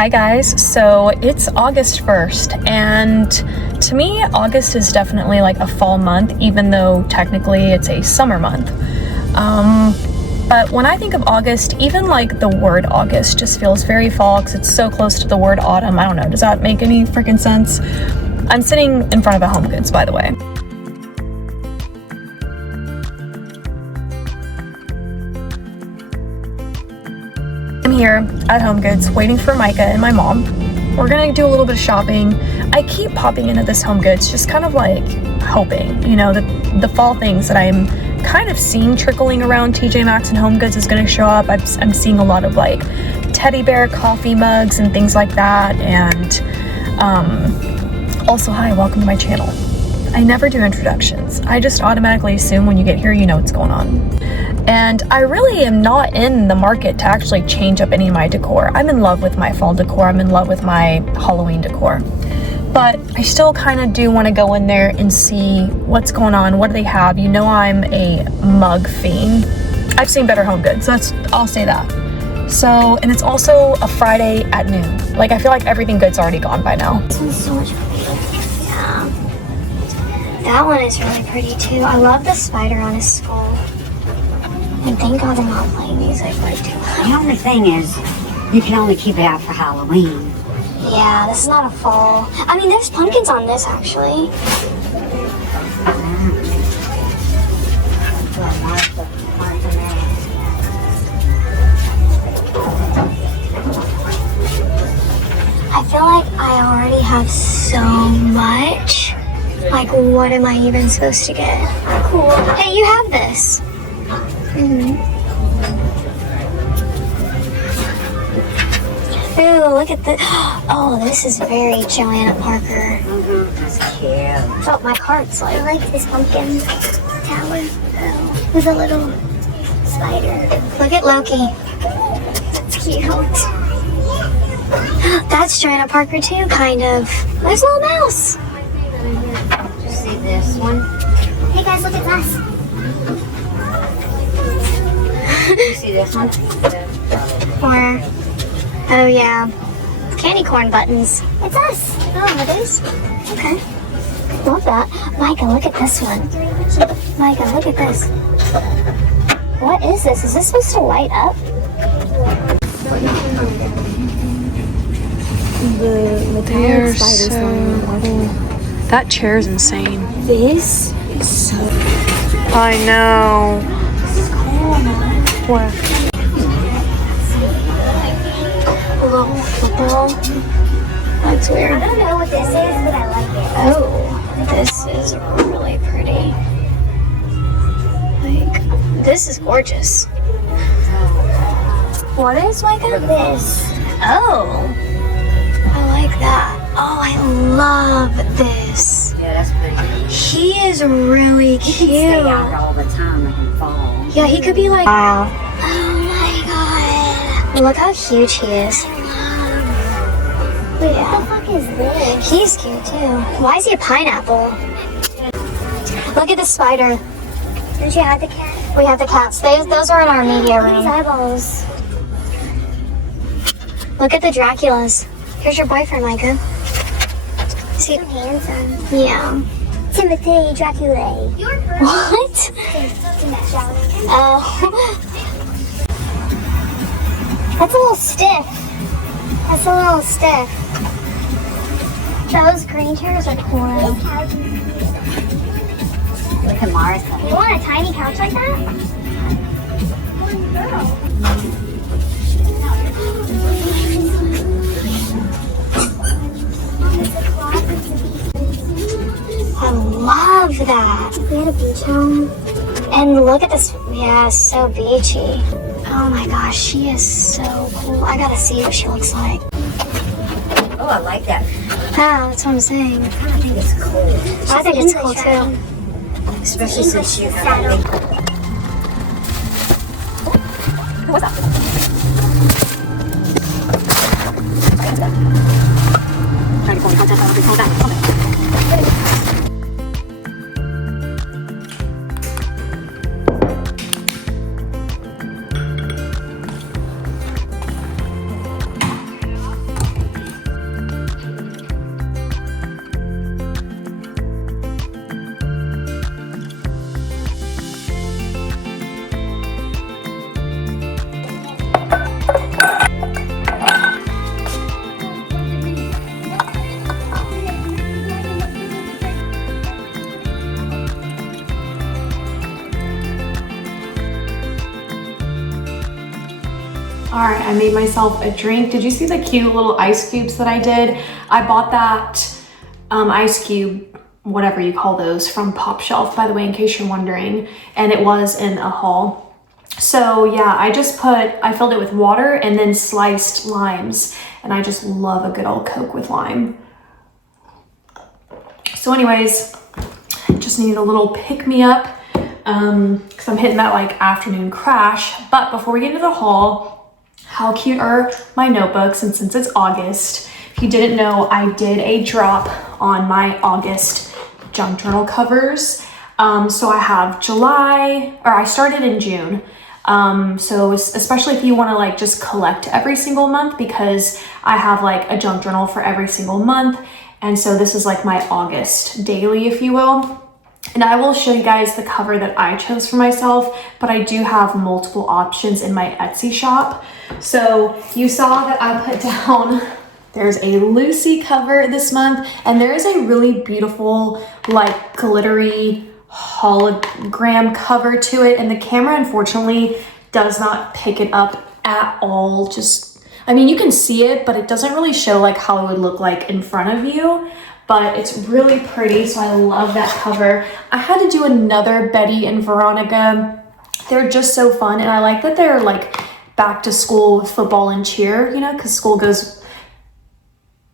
Hi guys, so it's August 1st, and to me August is definitely like a fall month, even though technically it's a summer month. But when I think of August, even like the word August just feels very fall because it's so close to the word autumn. I don't know, does that make any freaking sense? I'm sitting in front of a HomeGoods, by the way. I'm here at HomeGoods waiting for Micah and my mom. We're gonna do a little bit of shopping. I keep popping into this HomeGoods just kind of like hoping, you know, the fall things that I'm kind of seeing trickling around TJ Maxx and HomeGoods is gonna show up. I'm seeing a lot of like teddy bear coffee mugs and things like that. And also, hi, welcome to my channel. I never do introductions. I just automatically assume when you get here, you know what's going on. And I really am not in the market to actually change up any of my decor. I'm in love with my fall decor. I'm in love with my Halloween decor. But I still kind of do want to go in there and see what's going on. What do they have? You know I'm a mug fiend. I've seen better HomeGoods, I'll say that. So, and it's also a Friday at noon. Like, I feel like everything good's already gone by now. This one's so much pretty. Yeah. That one is really pretty too. I love the spider on his skull. And thank God they're not playing music like too loud. The only thing is, you can only keep it out for Halloween. Yeah, this is not a fall. I mean, there's pumpkins on this actually. I feel like I already have so much. Like, what am I even supposed to get? Cool. Hey, you have this. Ooh, look at this. Oh, this is very Joanna Parker. That's cute. Oh, my heart's like. I like this pumpkin tower with a little spider. Look at Loki. That's cute. That's Joanna Parker too, kind of. There's a little mouse. Did you see this one? Hey guys, look at us. Did you see this one? Or, oh yeah, candy corn buttons. It's us. Oh, it is? Okay. Love that. Micah, look at this one. Micah, look at this. What is this? Is this supposed to light up? They're so cool. That chair is insane. This is so I know. What? a little football. That's weird. I don't know what this is, but I like it. Oh, this is really pretty. Like, this is gorgeous. What is Micah? This. Oh. I like that. Oh, I love this. Yeah, that's pretty. He is really cute. He can stay out all the time in fall. Yeah, he could be like. Wow. Oh my god. Look how huge he is. Yeah. What the fuck is this? He's cute too. Why is he a pineapple? Look at the spider. Didn't you have the cat? We have the cats. Those are in our media room. His eyeballs. Look at the Draculas. Here's your boyfriend, Micah. See, so handsome. Yeah. Timothy Dracula. What? Oh. That's a little stiff. That's a little stiff. Those green chairs are cool. Look at Martha. You want a tiny couch like that? Girl. I love that. We had a beach home. And look at this. Yeah, so beachy. Oh my gosh, she is so cool. I gotta see what she looks like. Oh, I like that. Yeah, that's what I'm saying. I kind of think it's cool. I think it's cool too. Especially since you have a big... What's that? Trying to pull the content out of this. Hold that. right, I made myself a drink. Did you see the cute little ice cubes that I did? I bought that ice cube, whatever you call those, from Pop Shelf, by the way, in case you're wondering, and it was in a haul. So yeah, I filled it with water and then sliced limes, and I just love a good old Coke with lime. So anyways, just needed a little pick-me-up because I'm hitting that like afternoon crash. But before we get into the haul, how cute are my notebooks? And since it's August, if you didn't know, I did a drop on my August junk journal covers. So I have I started in June. So especially if you want to like just collect every single month, because I have like a junk journal for every single month. And so this is like my August daily, if you will. And I will show you guys the cover that I chose for myself, but I do have multiple options in my Etsy shop. So you saw that I put down, there's a Lucy cover this month, and there is a really beautiful like glittery hologram cover to it. And the camera unfortunately does not pick it up at all. I mean, you can see it, but it doesn't really show like how it would look like in front of you, but it's really pretty. So I love that cover. I had to do another Betty and Veronica. They're just so fun. And I like that they're like back to school with football and cheer, you know, because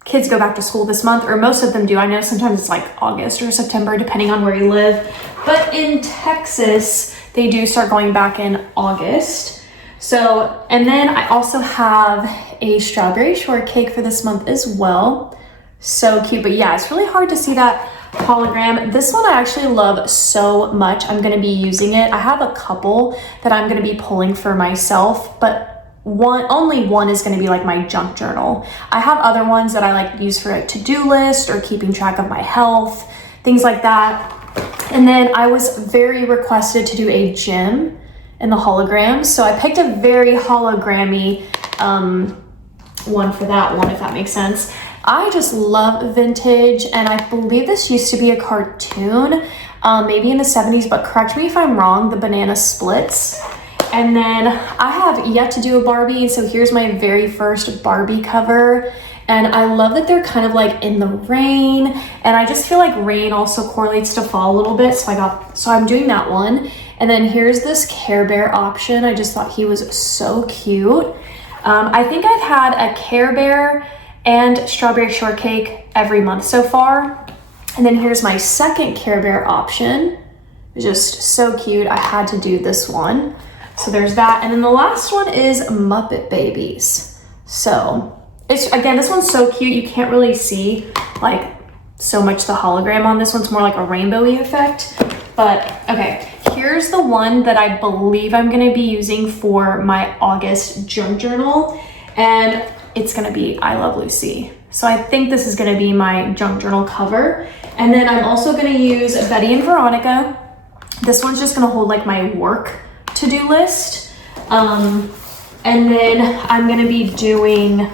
kids go back to school this month, or most of them do. I know sometimes it's like August or September, depending on where you live. But in Texas, they do start going back in August. So, and then I also have a strawberry shortcake for this month as well. So cute. But yeah, it's really hard to see that hologram. This one I actually love so much. I'm going to be using it. I have a couple that I'm going to be pulling for myself, but only one is going to be like my junk journal. I have other ones that I like use for a to-do list or keeping track of my health, things like that. And then I was very requested to do a gym in the holograms, so I picked a very hologrammy one for that one, if that makes sense. I just love vintage, and I believe this used to be a cartoon, maybe in the 70s, but correct me if I'm wrong, the banana splits. And then I have yet to do a Barbie, so here's my very first Barbie cover. And I love that they're kind of like in the rain, and I just feel like rain also correlates to fall a little bit, so I'm doing that one. And then here's this Care Bear option. I just thought he was so cute. I think I've had a Care Bear and strawberry shortcake every month so far. And then here's my second Care Bear option. Just so cute. I had to do this one. So there's that. And then the last one is Muppet Babies. So again, this one's so cute. You can't really see like so much the hologram on this one. It's more like a rainbowy effect. But okay, here's the one that I believe I'm gonna be using for my August junk journal. And it's gonna be I Love Lucy. So I think this is gonna be my junk journal cover. And then I'm also gonna use Betty and Veronica. This one's just gonna hold like my work to-do list. And then I'm gonna be doing,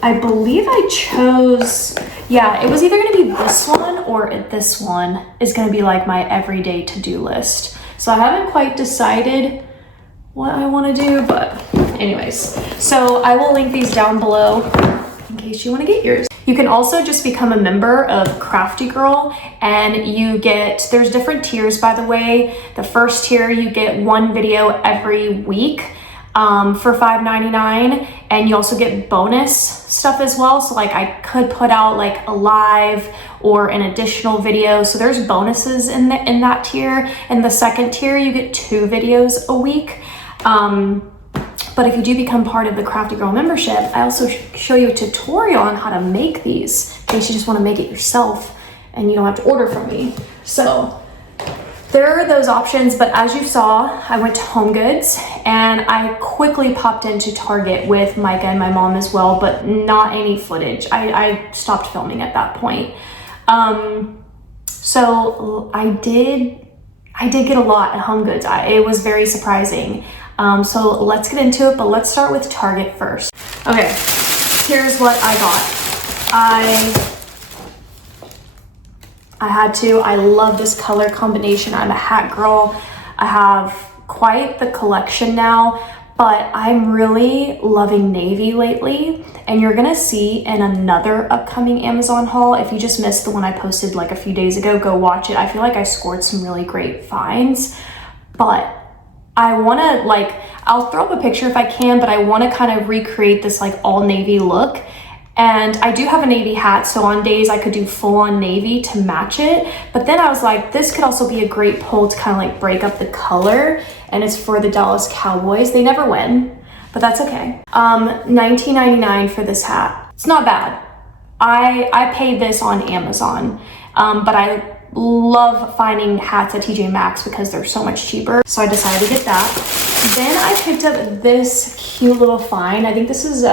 I believe I chose, yeah, it was either gonna be this one or this one is gonna be like my everyday to-do list. So I haven't quite decided what I wanna do, but anyways. So I will link these down below in case you wanna get yours. You can also just become a member of CraftyGirl, and you get, there's different tiers, by the way. The first tier, you get one video every week for $5.99, and you also get bonus stuff as well. So like I could put out like a live or an additional video. So there's bonuses in that tier. And the second tier, you get 2 videos a week. But if you do become part of the CraftyGirl membership, I also show you a tutorial on how to make these in case you just want to make it yourself and you don't have to order from me. So there are those options, but as you saw, I went to HomeGoods and I quickly popped into Target with Micah and my mom as well, but not any footage. I stopped filming at that point. So I did get a lot at HomeGoods. It was very surprising. So let's get into it, but let's start with Target first. Okay, here's what I got. I love this color combination. I'm a hat girl. I have quite the collection now, but I'm really loving navy lately, and you're gonna see in another upcoming Amazon haul. If you just missed the one I posted like a few days ago, go watch it. I feel like I scored some really great finds, but I wanna I'll throw up a picture if I can, but I wanna kind of recreate this like all navy look. And I do have a navy hat, so on days I could do full on navy to match it. But then I was like, this could also be a great pull to kind of like break up the color. And it's for the Dallas Cowboys. They never win, but that's okay. $19.99 for this hat. It's not bad. I paid this on Amazon, but I love finding hats at TJ Maxx because they're so much cheaper. So I decided to get that. Then I picked up this cute little find. I think this is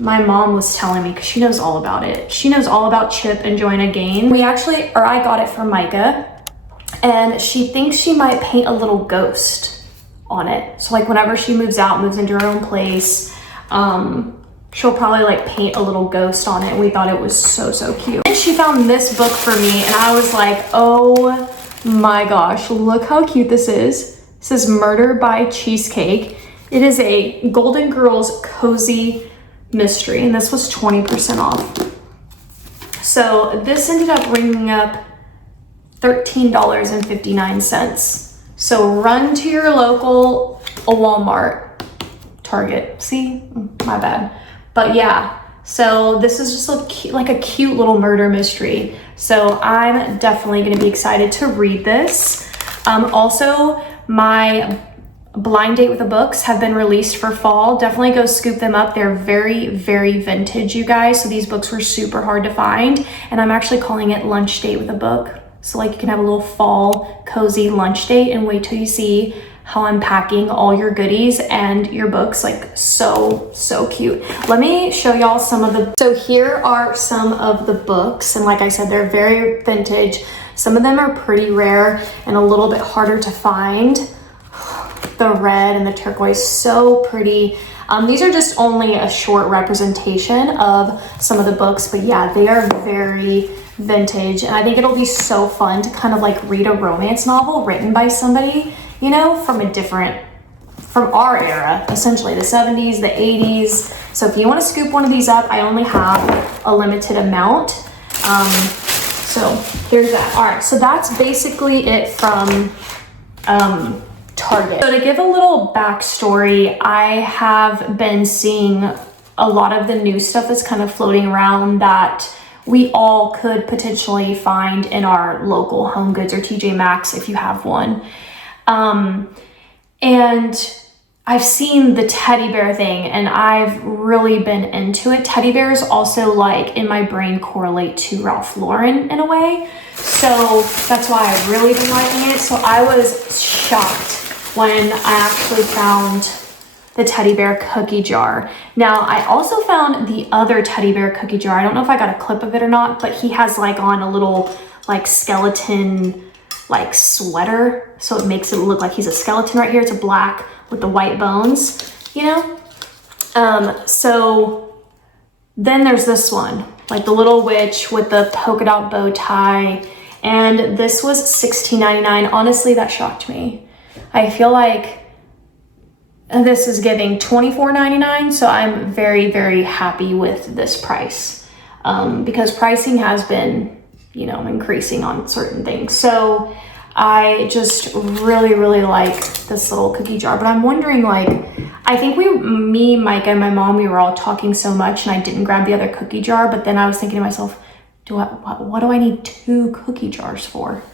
my mom was telling me, because she knows all about it. She knows all about Chip and Joanna Gaines. I got it from Micah, and she thinks she might paint a little ghost on it. So like whenever she moves into her own place, she'll probably like paint a little ghost on it. And we thought it was so, so cute. And she found this book for me, and I was like, oh my gosh, look how cute this is. This is Murder by Cheesecake. It is a Golden Girls cozy mystery, and this was 20% off. So this ended up bringing up $13.59. So run to your local Walmart, Target. See, my bad. But yeah, so this is just like a cute little murder mystery. So I'm definitely going to be excited to read this. Also, my blind date with the books have been released for fall. Definitely go scoop them up. They're very, very vintage, you guys. So these books were super hard to find, and I'm actually calling it lunch date with a book. So like you can have a little fall cozy lunch date, and wait till you see how I'm packing all your goodies and your books. Like so cute. Let me show y'all some of the, so here are some of the books, and like I said, they're very vintage. Some of them are pretty rare and a little bit harder to find. The red and the turquoise, so pretty. These are just only a short representation of some of the books, but yeah, they are very vintage, and I think it'll be so fun to kind of like read a romance novel written by somebody, you know, from our era, essentially the 70s, the 80s. So if you want to scoop one of these up, I only have a limited amount. So here's that. All right, so that's basically it from Target. So to give a little backstory, I have been seeing a lot of the new stuff that's kind of floating around that we all could potentially find in our local HomeGoods or TJ Maxx if you have one. And I've seen the teddy bear thing, and I've really been into it. Teddy bears also, like, in my brain correlate to Ralph Lauren in a way. So that's why I've really been liking it. So I was shocked when I actually found the teddy bear cookie jar. Now, I also found the other teddy bear cookie jar. I don't know if I got a clip of it or not, but he has like on a little like skeleton like sweater. So it makes it look like he's a skeleton right here. It's a black with the white bones, you know? So then there's this one, like the little witch with the polka dot bow tie. And this was $16.99. Honestly, that shocked me. I feel like this is giving $24.99, so I'm very, very happy with this price, because pricing has been, you know, increasing on certain things. So I just really, really like this little cookie jar. But I'm wondering, like, I think me, Micah, and my mom, we were all talking so much, and I didn't grab the other cookie jar. But then I was thinking to myself, what do I need 2 cookie jars for?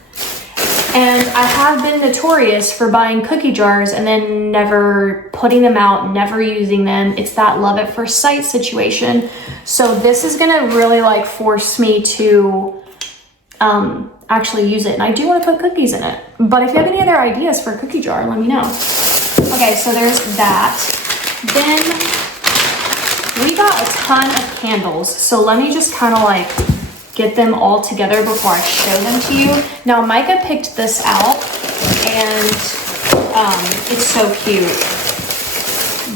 And I have been notorious for buying cookie jars and then never putting them out, never using them. It's that love at first sight situation. So this is gonna really like force me to actually use it. And I do want to put cookies in it. But if you have any other ideas for a cookie jar, let me know. Okay, so there's that. Then we got a ton of candles. So let me just kind of like get them all together before I show them to you. Now, Micah picked this out, and it's so cute.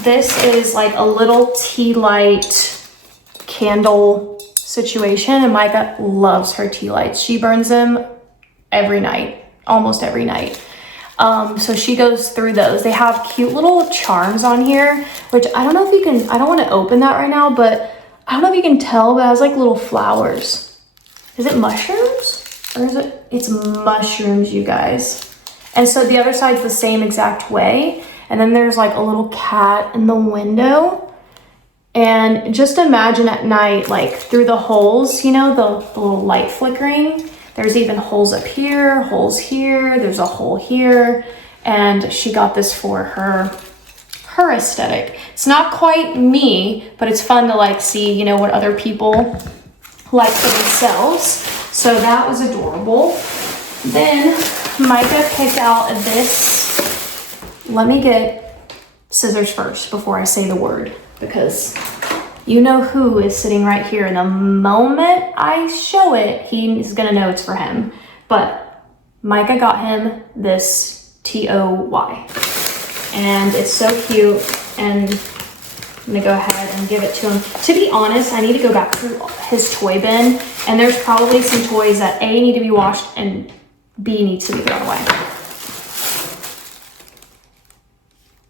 This is like a little tea light candle situation, and Micah loves her tea lights. She burns them every night, almost every night. So she goes through those. They have cute little charms on here, which I don't know if you can, I don't want to open that right now, but I don't know if you can tell, but it has like little flowers. Is it mushrooms? Or is it, it's mushrooms, you guys. And so the other side's the same exact way. And then there's like a little cat in the window. And just imagine at night, like through the holes, you know, the little light flickering. There's even holes up here, holes here, there's a hole here. And she got this for her aesthetic. It's not quite me, but it's fun to like see, you know, what other people like for themselves. So that was adorable. Then Micah picked out this. Let me get scissors first before I say the word, because you know who is sitting right here. And the moment I show it, he's gonna know it's for him. But Micah got him this TOY. And it's so cute, and I'm gonna go ahead and give it to him. To be honest, I need to go back through his toy bin, and there's probably some toys that A, need to be washed, and B, needs to be thrown away.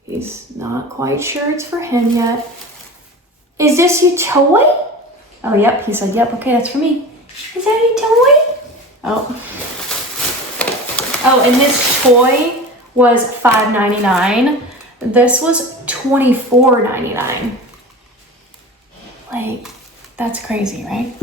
He's not quite sure it's for him yet. Is this your toy? Oh, yep, he said, yep, okay, that's for me. Is that your toy? Oh. Oh, and this toy was $5.99. This was $24.99. Like, that's crazy, right?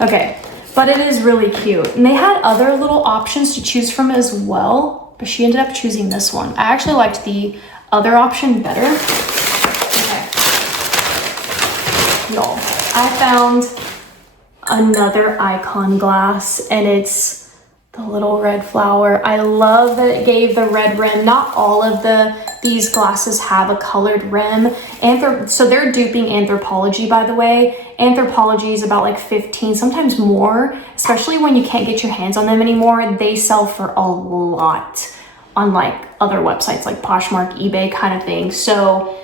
Okay, but it is really cute. And they had other little options to choose from as well, but she ended up choosing this one. I actually liked the other option better. Okay. Y'all, I found another icon glass, and it's the little red flower. I love that it gave the red rim. Not all of these glasses have a colored rim. So they're duping Anthropologie, by the way. Anthropologie is about like 15, sometimes more, especially when you can't get your hands on them anymore. They sell for a lot on like other websites like Poshmark, eBay kind of thing. So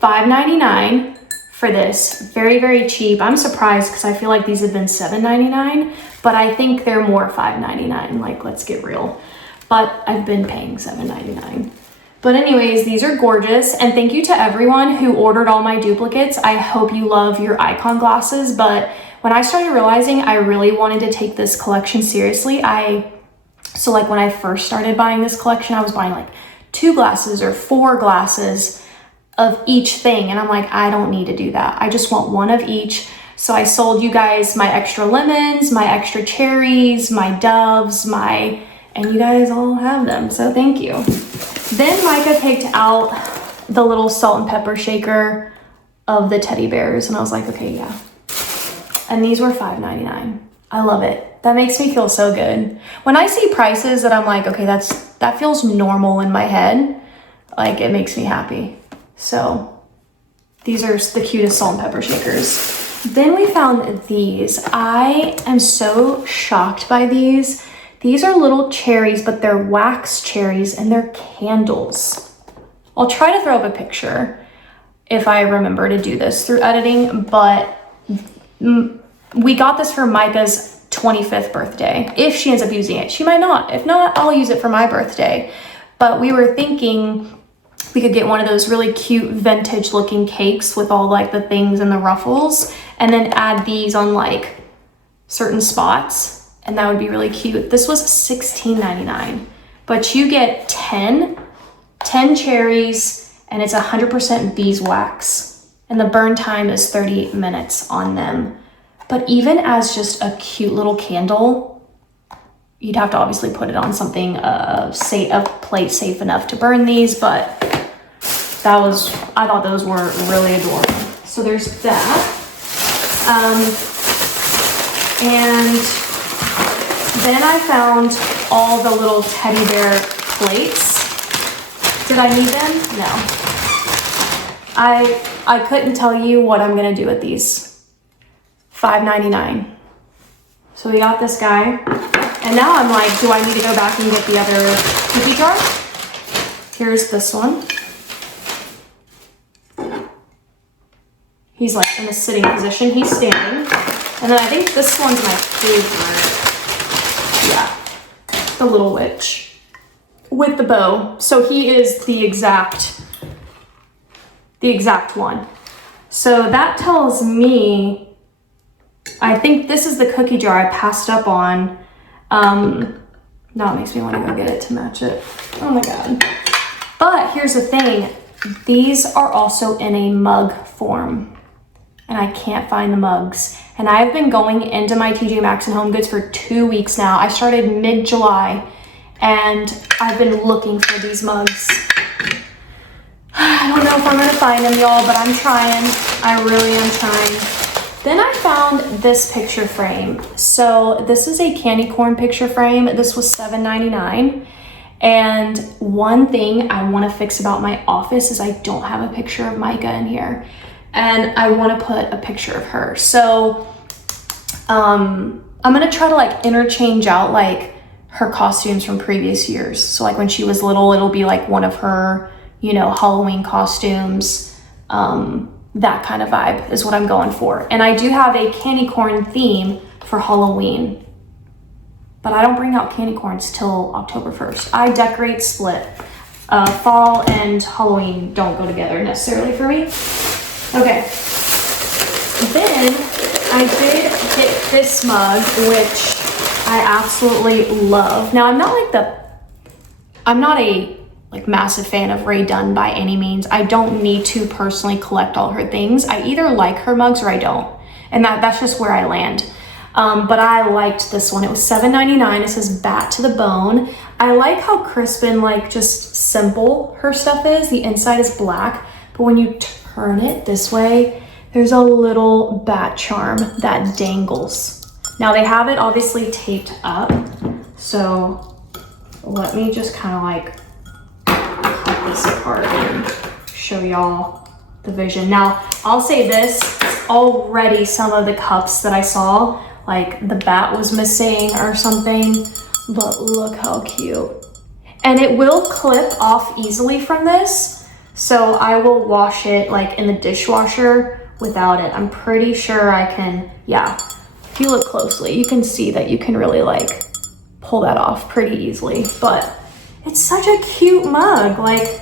$5.99 for this, very, very cheap. I'm surprised because I feel like these have been $7.99, but I think they're more $5.99. Like, let's get real. But I've been paying $7.99. But anyways, these are gorgeous. And thank you to everyone who ordered all my duplicates. I hope you love your icon glasses. But when I started realizing I really wanted to take this collection seriously, so like when I first started buying this collection, I was buying like 2 glasses or 4 glasses of each thing. And I'm like, I don't need to do that. I just want one of each. So I sold you guys my extra lemons, my extra cherries, my doves, and you guys all have them. So thank you. Then Micah picked out the little salt and pepper shaker of the teddy bears. And I was like, okay, yeah. And these were $5.99. I love it. That makes me feel so good. When I see prices that I'm like, okay, that feels normal in my head, like it makes me happy. So these are the cutest salt and pepper shakers. Then we found these. I am so shocked by these. These are little cherries, but they're wax cherries and they're candles. I'll try to throw up a picture if I remember to do this through editing, but we got this for Micah's 25th birthday. If she ends up using it, she might not. If not, I'll use it for my birthday. But we were thinking we could get one of those really cute vintage looking cakes with all like the things and the ruffles, and then add these on like certain spots, and that would be really cute. This was $16.99, but you get 10 cherries, and it's 100% beeswax, and the burn time is 30 minutes on them. But even as just a cute little candle, you'd have to obviously put it on something, a plate safe enough to burn these, but I thought those were really adorable. So there's that. And then I found all the little teddy bear plates. Did I need them? No. I couldn't tell you what I'm gonna do with these. $5.99. So we got this guy. And now I'm like, do I need to go back and get the other cookie jar? Here's this one. He's like in a sitting position. He's standing. And then I think this one's my favorite. Yeah. The little witch. with the bow. So he is the exact one. So that tells me, I think this is the cookie jar I passed up on. Now it makes me want to go get it to match it. Oh my God. But here's the thing. These are also in a mug form and I can't find the mugs. And I've been going into my TJ Maxx and HomeGoods for 2 weeks now. I started mid-July and I've been looking for these mugs. I don't know if I'm gonna find them, y'all, but I'm trying. I really am trying. Then I found this picture frame. So this is a candy corn picture frame. This was $7.99. And one thing I want to fix about my office is I don't have a picture of Micah in here. And I want to put a picture of her. So I'm going to try to like interchange out like her costumes from previous years. So like when she was little, it'll be like one of her, you know, Halloween costumes. That kind of vibe is what I'm going for. And I do have a candy corn theme for Halloween, but I don't bring out candy corns till October 1st. I decorate split. Fall and Halloween don't go together necessarily for me. Okay. Then I did get this mug, which I absolutely love. Now I'm not a like massive fan of Rae Dunn by any means. I don't need to personally collect all her things. I either like her mugs or I don't. And that's just where I land. But I liked this one. It was $7.99. It says bat to the bone. I like how crisp and like just simple her stuff is. The inside is black, but when you turn it this way, there's a little bat charm that dangles. Now they have it obviously taped up. So let me just kind of like cut this apart and show y'all the vision. Now I'll say this, already some of the cups that I saw, like the bat was missing or something, but look how cute. And it will clip off easily from this, so I will wash it like in the dishwasher without it. I'm pretty sure I can, yeah. If you look closely, you can see that you can really like pull that off pretty easily. But it's such a cute mug. Like,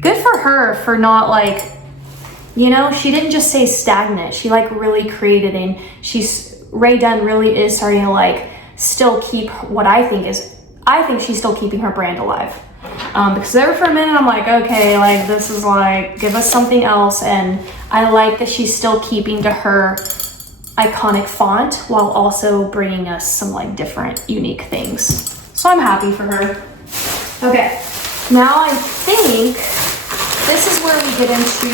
good for her for not like, you know, she didn't just stay stagnant. She like really created, and Rae Dunn really is starting to like still keep what I think she's still keeping her brand alive. Because there for a minute I'm like, okay, like this is like, give us something else. And I like that she's still keeping to her iconic font while also bringing us some like different unique things. So I'm happy for her. Okay, now I think this is where we get into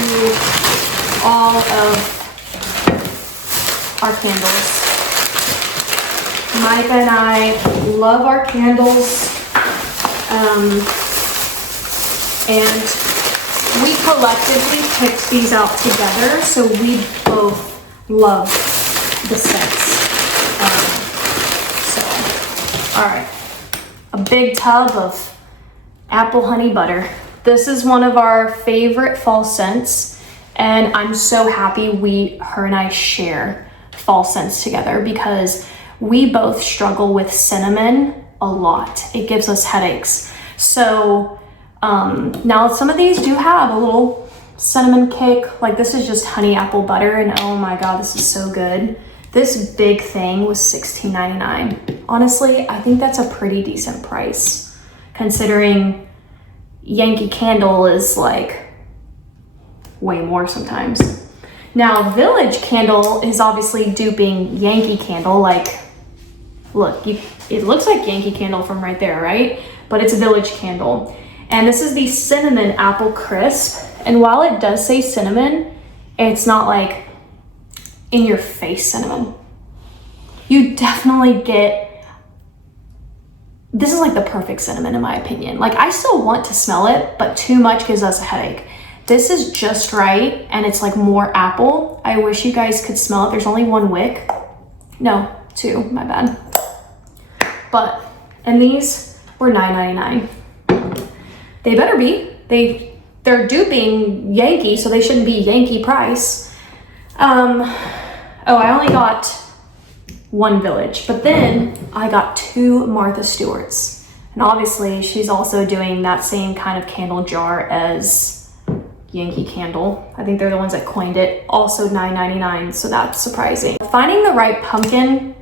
all of our candles. Micah and I love our candles. And we collectively picked these out together, so we both love the scents. All right, a big tub of apple honey butter. This is one of our favorite fall scents, and I'm so happy her and I share fall scents together because we both struggle with cinnamon a lot. It gives us headaches. So now some of these do have a little cinnamon kick. Like this is just honey apple butter, and oh my God, this is so good. This big thing was $16.99. Honestly, I think that's a pretty decent price considering Yankee Candle is like way more sometimes. Now Village Candle is obviously duping Yankee Candle. Like, look, it looks like Yankee Candle from right there, right? But it's a Village Candle. And this is the Cinnamon Apple Crisp. And while it does say cinnamon, it's not like in your face cinnamon. You definitely get, this is like the perfect cinnamon in my opinion. Like I still want to smell it, but too much gives us a headache. This is just right, and it's like more apple. I wish you guys could smell it. There's only one wick. No, two, my bad. But, and these were $9.99. They better be. They're duping Yankee, so they shouldn't be Yankee price. Oh, I only got one Village, but then I got two Martha Stewart's. And obviously she's also doing that same kind of candle jar as Yankee Candle. I think they're the ones that coined it. Also $9.99, so that's surprising. Finding the right pumpkin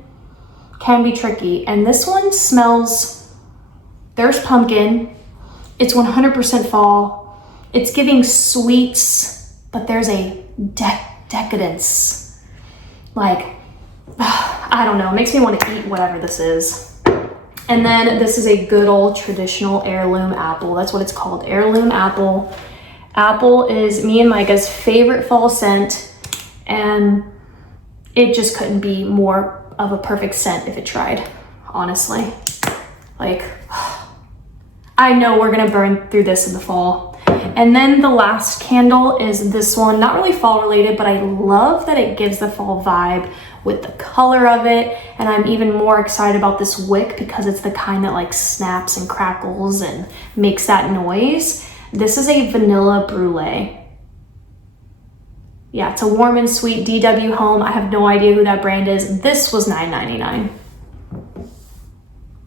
can be tricky, and this one smells, there's pumpkin, it's 100% fall, it's giving sweets, but there's a decadence. Like, I don't know, it makes me want to eat whatever this is. And then this is a good old traditional heirloom apple. That's what it's called, heirloom apple. Apple is me and Micah's favorite fall scent, and it just couldn't be more of a perfect scent if it tried, honestly. Like, I know we're gonna burn through this in the fall. And then the last candle is this one, not really fall related, but I love that it gives the fall vibe with the color of it. And I'm even more excited about this wick because it's the kind that like snaps and crackles and makes that noise. This is a vanilla brulee. Yeah, it's a warm and sweet DW Home. I have no idea who that brand is. This was $9.99.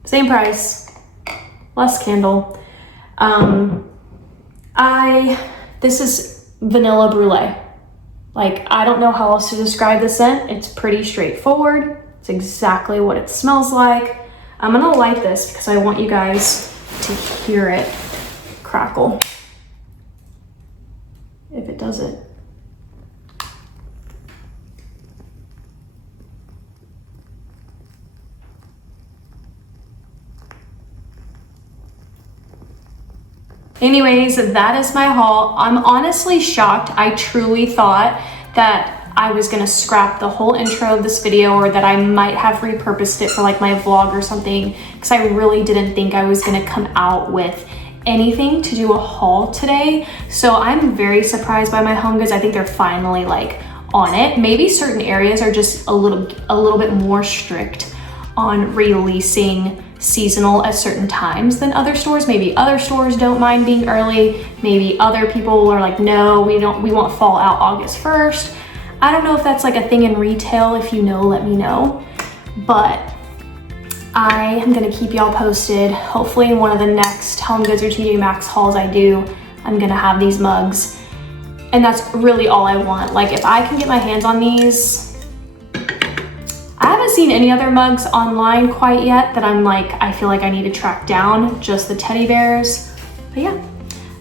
Same price, less candle. This is vanilla brulee. Like, I don't know how else to describe the scent. It's pretty straightforward. It's exactly what it smells like. I'm gonna light this because I want you guys to hear it crackle. If it does it. Anyways, that is my haul. I'm honestly shocked. I truly thought that I was gonna scrap the whole intro of this video, or that I might have repurposed it for like my vlog or something, because I really didn't think I was gonna come out with anything to do a haul today. So I'm very surprised by my HomeGoods. I think they're finally like on it. Maybe certain areas are just a little bit more strict on releasing seasonal at certain times than other stores. Maybe other stores don't mind being early. Maybe other people are like, no, we want fall out August 1st. I don't know if that's like a thing in retail. If you know, let me know. But I am gonna keep y'all posted. Hopefully in one of the next HomeGoods or TJ Maxx hauls I do, I'm gonna have these mugs. And that's really all I want. Like, if I can get my hands on these, I haven't seen any other mugs online quite yet that I'm like, I feel like I need to track down, just the teddy bears. But yeah,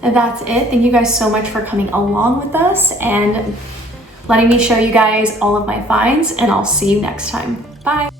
that's it. Thank you guys so much for coming along with us and letting me show you guys all of my finds, and I'll see you next time. Bye.